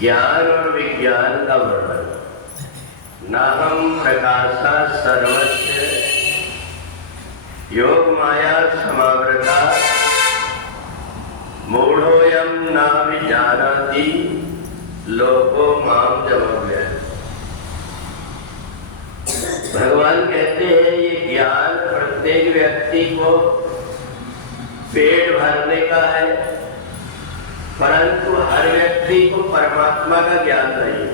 ज्ञान और विज्ञान का वर्णन। नाहम प्रकाशा सर्वस्य योग माया समावृता मूढ़ोयम न विजानाति लोको माम जमव्य। भगवान कहते हैं ये ज्ञान प्रत्येक व्यक्ति को पेट भरने का है, परंतु हर व्यक्ति को परमात्मा का ज्ञान नहीं।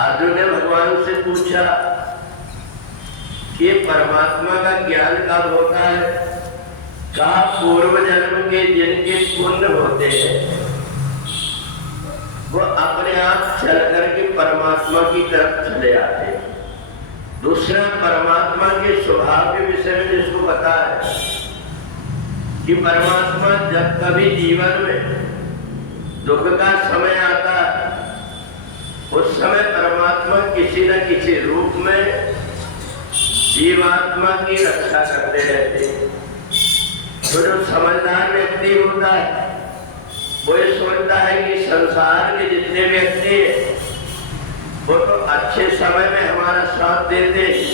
अर्जुन ने भगवान से पूछा कि परमात्मा का ज्ञान कब होता है? कहा पूर्व जन्म के जिनके पुण्य होते हैं वो अपने आप चल करके परमात्मा की तरफ चले आते हैं। दूसरा, परमात्मा के स्वभाव के विषय में जिसको पता है कि परमात्मा जब कभी जीवन में दुख का समय आता है उस समय परमात्मा किसी न किसी रूप में जीवात्मा की रक्षा करते रहते हैं। तो जो समझदार व्यक्ति होता है वो ये सोचता है कि संसार के जितने व्यक्ति हैं वो तो अच्छे समय में हमारा साथ देते हैं,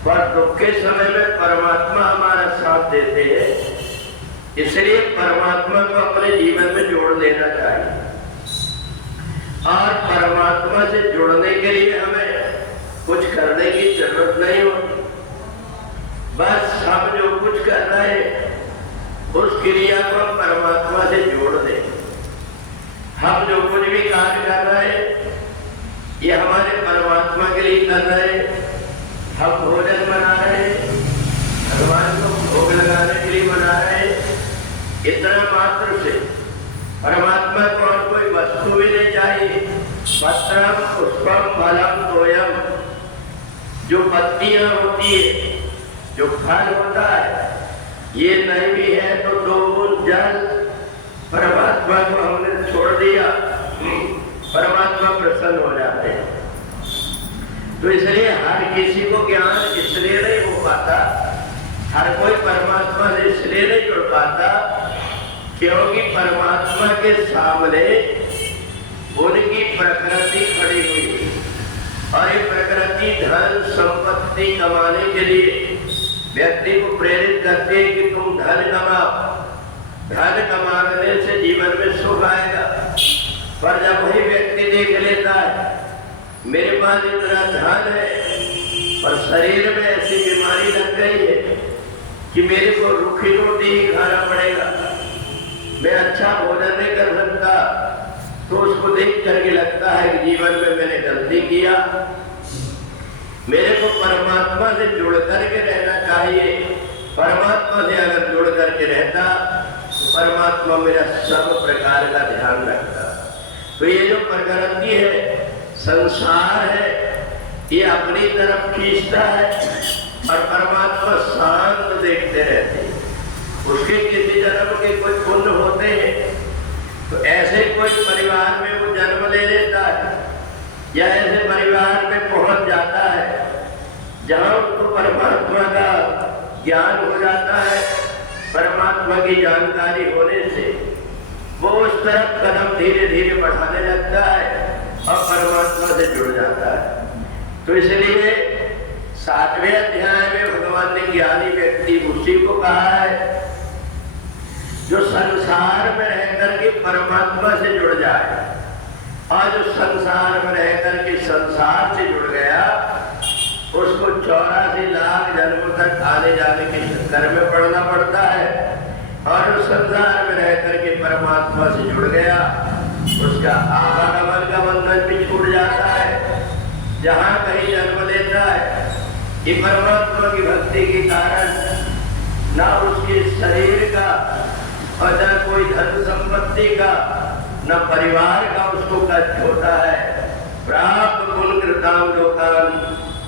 पर दुख के समय में परमात्मा हमारा साथ देते हैं, इसलिए परमात्मा को अपने जीवन में जोड़ लेना चाहिए। और परमात्मा से जुड़ने के लिए हमें कुछ करने की जरूरत नहीं होती, बस हम जो कुछ कर रहे हैं उस क्रिया को हम परमात्मा से जोड़ दें। हम जो कुछ भी कार्य कर रहे हैं ये हमारे परमात्मा के लिए कर रहे हैं। हम भोजन बना रहे हैं, भगवान को भोग लगाने के लिए बना रहे हैं, इतना मात्र से परमात्मा को और कोई वस्तु भी नहीं चाहिए। पत्रम पुष्पम फलम तोयम, जो पत्तियां होती है, जो फल होता है, ये नहीं भी है तो दो बूंद जल परमात्मा को हमने छोड़ दिया, परमात्मा प्रसन्न हो जाते हैं। तो इसलिए हर किसी को ज्ञान इसलिए नहीं हो पाता, हर कोई परमात्मा से इसलिए नहीं जुड़ पाता क्योंकि परमात्मा के सामने उनकी प्रकृति खड़ी हुई है और ये प्रकृति धन संपत्ति कमाने के लिए व्यक्ति को प्रेरित करती है कि तुम धन कमाओ, धन कमाने से जीवन में सुख आएगा। पर जब वही व्यक्ति देख लेता है मेरे पास इतना धन है पर शरीर में ऐसी बीमारी लग गई है कि मेरे को रूखी रोटी ही खाना पड़ेगा, मैं अच्छा भोजन नहीं कर सकता, तो उसको देख करके लगता है कि जीवन में मैंने गलती किया, मेरे को परमात्मा से जुड़ करके रहना चाहिए। परमात्मा से अगर जुड़ करके रहता तो परमात्मा मेरा सब प्रकार का ध्यान रखता। तो ये जो प्रकृति है, संसार है, ये अपनी तरफ खींचता है और परमात्मा शांत देखते रहते हैं। उसके किसी जन्म के कोई पुण्य होते हैं तो ऐसे कोई परिवार में वो जन्म ले लेता है या ऐसे परिवार में पहुंच जाता है जहां उसको परमात्मा का ज्ञान हो जाता है। परमात्मा की जानकारी होने से वो उस तरफ कदम धीरे धीरे बढ़ाने लगता है और परमात्मा से जुड़ जाता है। तो इसलिए 7वें अध्याय में भगवान ने ज्ञानी व्यक्ति उसी को कहा है जो संसार में रहकर के परमात्मा से जुड़ जाए, और जो संसार में रहकर के संसार से जुड़ गया उसको 84 लाख जन्म तक आने जाने के चक्कर में पड़ना पड़ता है, और जो संसार में रहकर के परमात्मा से जुड़ गया उसका आवागमन का बंधन भी छूट जाता है। जहाँ कहीं जन्म लेता है कि परमात्मा की भक्ति के कारण ना उसके शरीर का और न कोई धन संपत्ति का न परिवार का उसको कष्ट होता है। प्राप्त कुल कृताम लोकान,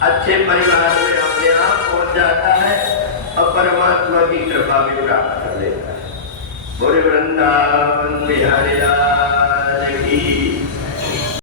अच्छे परिवार में अपने आप पहुंच जाता है और परमात्मा की कृपा भी प्राप्त कर लेता है। बोले वृंदावन बिहारी लाल